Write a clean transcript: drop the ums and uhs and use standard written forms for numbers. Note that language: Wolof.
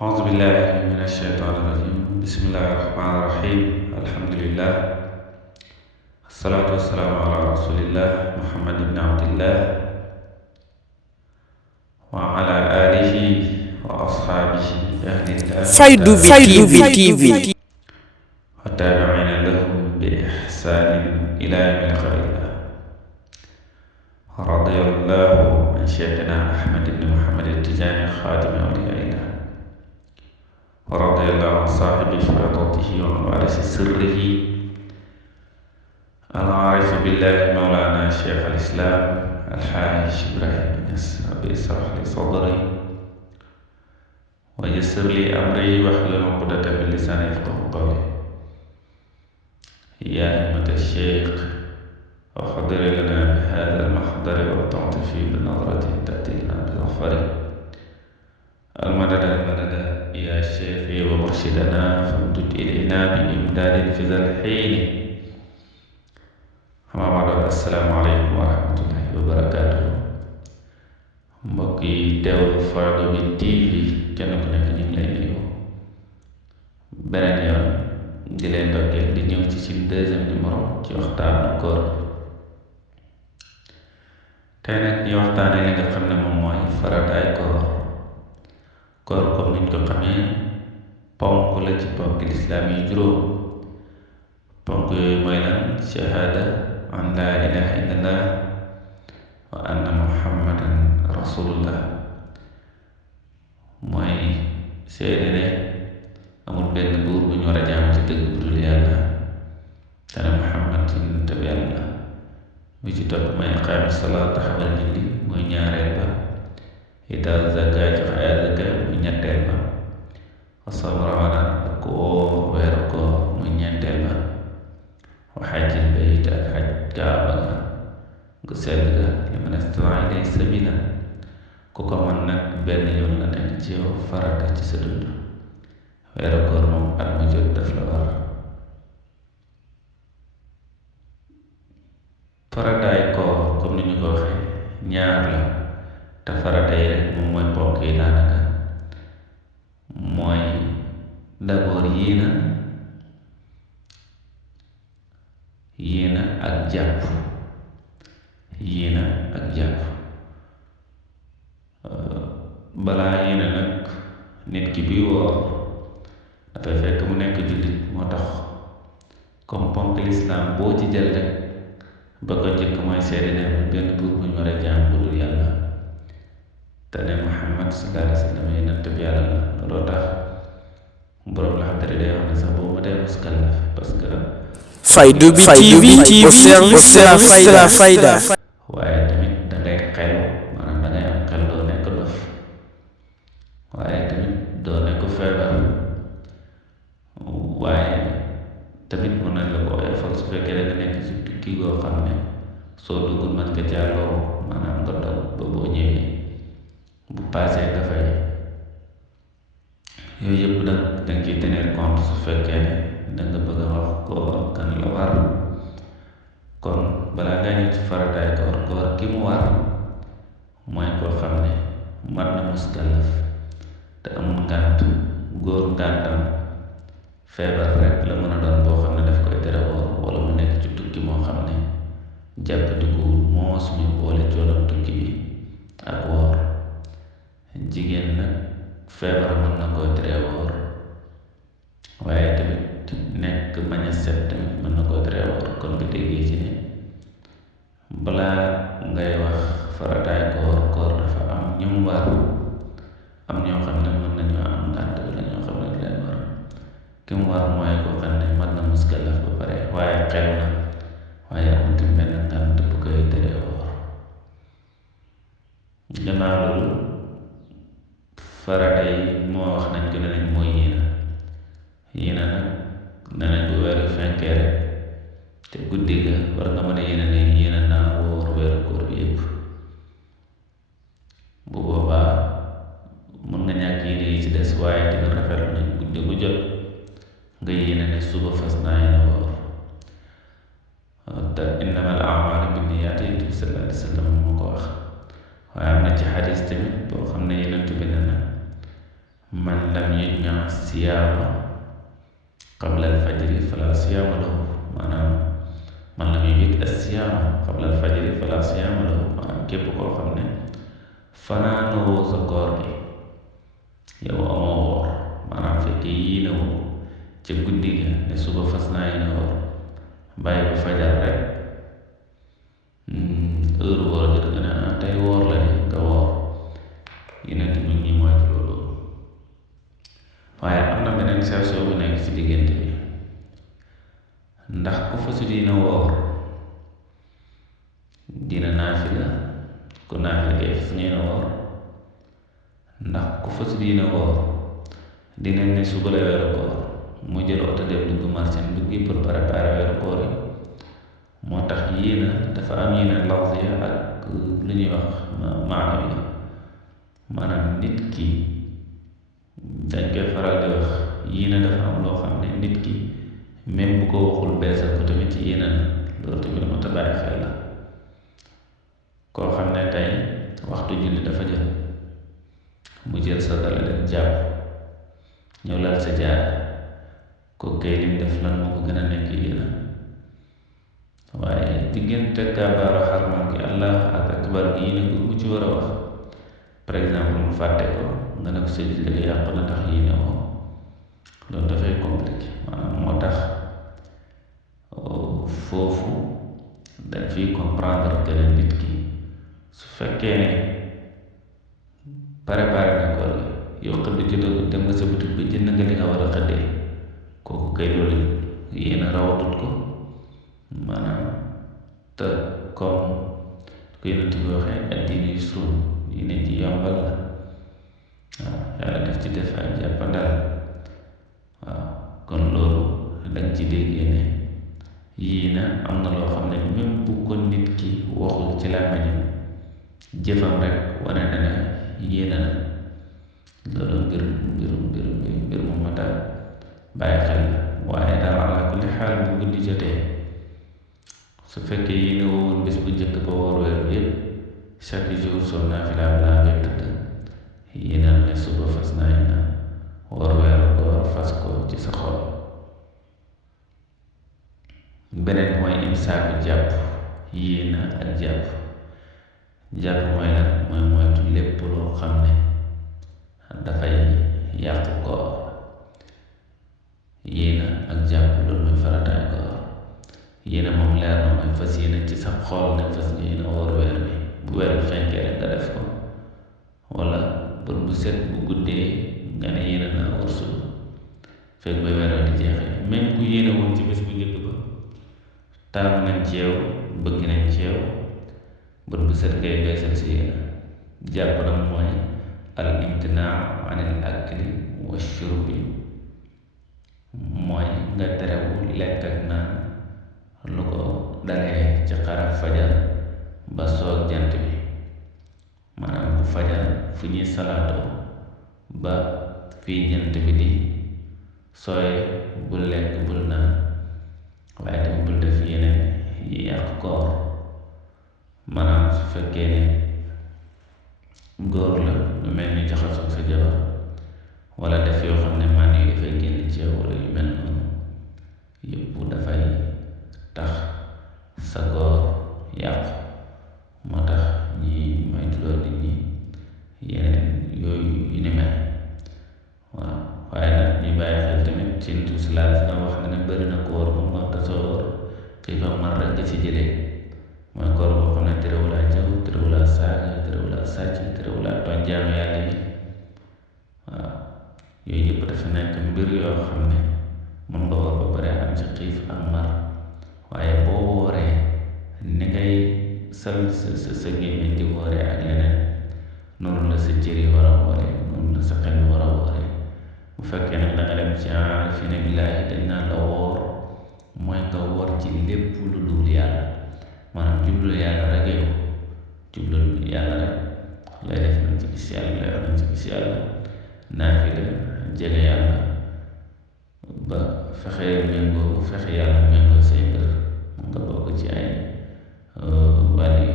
أعوذ بالله من الشيطان الرجيم بسم الله الرحمن الرحيم الحمد لله الصلاة والسلام على رسول الله محمد بن عبد الله وعلى آله وأصحابه أهل الله Faydu bi TV والتابعين لهم بإحسان إلى يوم القيامة رضي الله عن شيخنا أحمد بن محمد التجاني خاتم أولياء الله ورضي الله عن صاحب فيضته وعن وارث سره العارف بالله مولانا شيخ الإسلام الحاج إبراهيم نياس ربي اشرح لي صدري ويسر لي أمري واحلل عقدة من لساني يفقهوا قولي يا أئمة الشيخ وحضر لنا بهذا المحضر والتعطفي بنظرة تأتي لنا بالظفر المدد المدد يا شيخي ومرشدنا فامدد إلينا بإمداد في ذا الحين أما بعد السلام عليكم ورحمة الله وبركاته mbokk yi teewlu Faydu bi TV kenn ku nekk ñu ngi lay nuyu beneen yoon di leen ndokkeel di ñëw ci suñu deuxième numéro ci waxtaanu koor tey nag ñu waxtaane li nga xam ne moom mooy farataay koor comme niñ ko xamee ponk la ci ponk lislaam yi juróom ponk yooyu mooy lan shahaada an laa ilaha illallah wa anna muhammadan rasulullah mooy seede ne amul benn buur bu ñu war a jaamu ci dëgg bu dul yàlla te ne muhammad yonent bi yàlla bi ci topp mooy iqaami salaat taxawal julli muy ñaareel ba itaa zaka joxe azaka muy ñetteel ba wa sawm ramadan ak woo weeru koor muy ñeenteel ba wa xajjil bayt ak xaj kaaba gu sell ga liman istataa ilayhi sabila ku ko mën nag benn yoon la nekk ci yow farata ci sa dund weeru koor moom at mu jot daf la war farataay koor comme ni ñu ko waxee ñaar la te farata yi rek moom mooy ponk yi daanaka mooy d'abord yéena ak jàpp balaa yéena nag nit ki buy woor dafay fekk mu nekk jullit moo tax comme ponk lislaam boo ci jël rek ba ko njëkk mooy seede ne amul benn buur bu ñu war a jaam bu dul yàlla te ne Muhammad sallallahu alayhi wa sallam yonent bi yàlla la looloo tax boroom la xam te day wax ne sax boobu ma dee muskallaf parce que Faydu bi TV au service de la fayda waaye tamit dangay xel maanaam dangay am xel doo nekk dof waaye tamit doo nekk feebar waaye tamit mën nañ la ko oyofal su fekkee da nga nekk ci tukki goo xam ne soo duggul mën nga jàlloo maanaam nga daw ba boo ñëwee bu paasee nga fay yooyu yëpp danga ciy tenir compte su fekkee ne danga bëgg a wax koor kan la war kon balaa ngaa ñëw ci farataay koor ki mu war mooy koo xam ne mat na muskallaf te amul ngànt góor ngàntam feebar rek la mën a doon boo xam ne daf koy tere woor wala mu nekk ci tukki moo xam ne jàppatikuwul moos ñu boole coolam tukki bi ak woor jigéen nag feebar mën na koy tere woor waaye tamit nekk bañ a set tamit mën na koy tere woor kon nga déggee ci ne balaa ngay wax farataay koor dafa am ñum war am ñoo xam ne mën nañoo am ngànt wala ñoo xam ne du leen war ki mu war mooy koo xam ne mat na muskallaf ba pare waaye xel na waaye amul tamit benn ngànt bu koy tere woor gannaaw loolu farata yi moo wax nañ ko ne nañ mooy yéena nag ne nañ bu weeru fenkee rek te guddi ga war nga mën a yéena naa woor weeru koor bi yépp bu boobaa mën nga ñàkk yéene yi ci des waaye dina rafetlu nañ guddi gu jot nga yéene ne suba fas naa yéene woor te innamal a'maalu binniyaati Yonent bi sallallahu alayhi wa sallam moo ko wax waaye am na ci xadis tamit boo xam ne Yonent bi ne na man lam siyaama qabla al-fajri fala siyaama lahu maanaam man lam yujid as-siyaama qabla al-fajri fala siyaama lahu maanaam képp koo xam ne fanaanoo sa koor gi yow amoo woor maanaam fekkee yéene woo ca guddi ga ne suba fas naa yéene woor bàyyi ba fajar rek heure woor jot nga ne tey woor la de nga woor yeneen nit ñi mooy loolu waaye am na beneen sew sew bu nekk ci diggante bi ndax ku fasu dina woor dina naafila ku naafila kay fas ngeen woor ndax ku fasu dina woor dina ne suba la weeru koor mu jël oto dem dugg marché dugg pour préparer weeru koor yi moo tax yéena dafa am yéena lafziya ak lu ñuy wax maanawiya maanaam nit ki dañ koy faral di wax yéena dafa am loo xam ne nit ki même bu ko waxul beesal ko tamit ci yéena na loolu tamit moo tax bàyyi xel la koo xam ne tey waxtu julli dafa jël mu jël sa dala dem jàpp ñëw lal sa jaar ko kay lim def lan moo ko gën a nekk yéena waaye diggante kabaaru xarmal gi allah akbar gi yéene bu ci war a wax par exemple mu fàtte ko nga ne ko sa julli yàqu na tax yéene woo loolu dafay compliqué maanaam moo tax foofu dañ fiy comprendre que ne nit ki su fekkee ne préparé na ko yow xëdd jotagul dem nga sa boutique bi jënd nga li nga war a xëddee kooku kay loolu yéen a rawatut ko maanaam te comme ko yonent bi waxee addiinu yusrun diine ji yombal la waaw yàlla def ci def ay jàppandal waaw kon loolu danga ci déggee ne yii na am na loo xam ne même bu ko nit ki waxul ci làmmiñam jëfam rek wane na ne yéena na loolu mbir mu mata bàyyi xel waaye daal ala kulli xaal bu guddi jotee su fekkee yéene woon bés bu njëkk ba woor weer bi yépp chaque jour soo naafila balaa ngay tëdd yéenal ne suba fas naa yéena woor weeru koor fas ko ci sa xol beneen mooy imsaaku jàpp yéena ak jàpp mooy lan mooy moytu lépp loo xam ne dafay yàq koor yéena ak jàpp loolu mooy farataay koor yéena moom leer na mooy fas yéena ci sa xol ne fas nga yéena woor weer bi bu weer bi fenkee rek nga def ko wala bët bu set bu guddee nga ne yéena naa woor suba fekk ba weer di jeexee même ku yéena woon ci bés bu njëkk ba taamu nañ ci yow bëgg nañ ci yow bët bu set ngay beesal si yéena jàpp nag mooy al imtinaa anil akli wa shurbi mooy nga terewu lekk ak naan lu ko dalee ci xaraf fajar ba soog jant bi maanaam bu fajar fu ñuy salaatoo ba fii jant bi di sooy bul lekk bul naan waaye tamit bul def yeneen yi yàq koor maanaam su fekkee ne góor la lu mel ni jaxasoo sa jabar wala def yoo xam ne man yi dafay génn ci yow wala yu mel noonu yëpp dafay tax sa koor yàqu moo tax ñi moytuloo nit ñi yeneen yooyu yu ni mel waaw waaye nag ñu bàyyi xel tamit ci nitu silaas nga wax ne bëri na koor bu mu wax te soo woor xiifa mar rek nga ci jëlee mooy koor boo xam ne terewulaa jaw terewulaa saaga terewulaa sàcc terewulaa tooñ jaamu yàlla yi waaw yooyu yëpp dafa nekk mbir yoo xam ne mën nga woor ba pare am ci xiif ak mar waaye boo wooree ni ngay sa gémmiñ di wooree ak leneen noonu la sa cër yi war a wooree noonu la sa xel war a wooree bu fekkee nag da nga dem ci aarifina billaahi dañ naan la woor mooy nga woor ci lépp lu dul yàlla maanaam jublu yàlla rek yow jublu yàlla rek lay def nañ ci gis yàlla lay wax nañ ci gis yàlla naafila jege yàlla ba fexe yàlla méngoo say mbir nga bokk ci ay wàll yi